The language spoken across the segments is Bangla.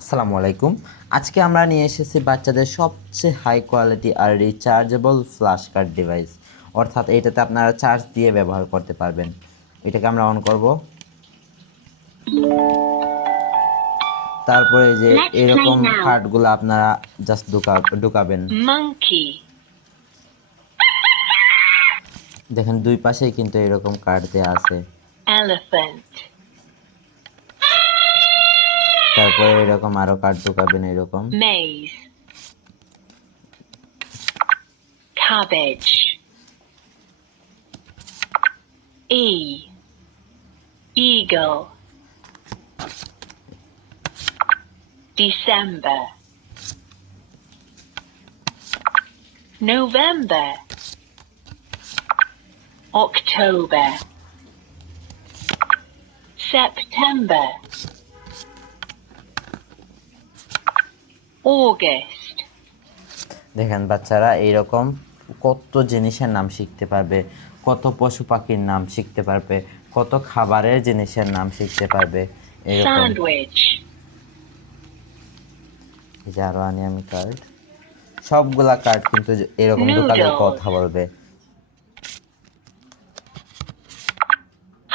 আসসালামু আলাইকুম। আজকে আমরা নিয়ে এসেছি বাচ্চাদের সবচেয়ে হাই কোয়ালিটি আর রিচার্জেবল ফ্ল্যাশ কার্ড ডিভাইস, অর্থাৎ এইটাতে আপনারা চার্জ দিয়ে ব্যবহার করতে পারবেন। এটাকে আমরা অন করব। তারপরে যে Let's play এরকম now. কার্ডগুলো আপনারা জাস্ট ঢুকাবেন। Monkey, দেখেন দুই পাশেই কিন্তু এরকম কার্ড দেওয়া আছে। elephant, তারপরে এরকম আরো কার্ড ঢুকাবেন এরকম। maze, cabbage, eagle, December, November, October, September, August, দেখেন বাচ্চারা এইরকম কত জিনিসের নাম শিখতে পারবে, কত পশু পাখির নাম শিখতে পারবে, কত খাবারের জিনিসের নাম শিখতে পারবে এরকম। sandwich, এই যে আরো আনি আমি কার্ড, সবগুলা কার্ড কিন্তু এরকম ঢোকালে noodles, কথা বলবে।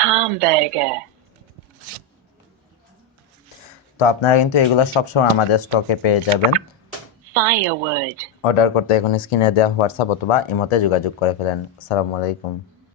hamburger, তো আপনারা কিন্তু এগুলো সবসময় আমাদের স্টকে পেয়ে যাবেন। firewood. অর্ডার করতে এখন স্ক্রিনে দেওয়া হোয়াটসঅ্যাপ অথবা ইমোতে যোগাযোগ করে ফেলেন। আসসালামু আলাইকুম।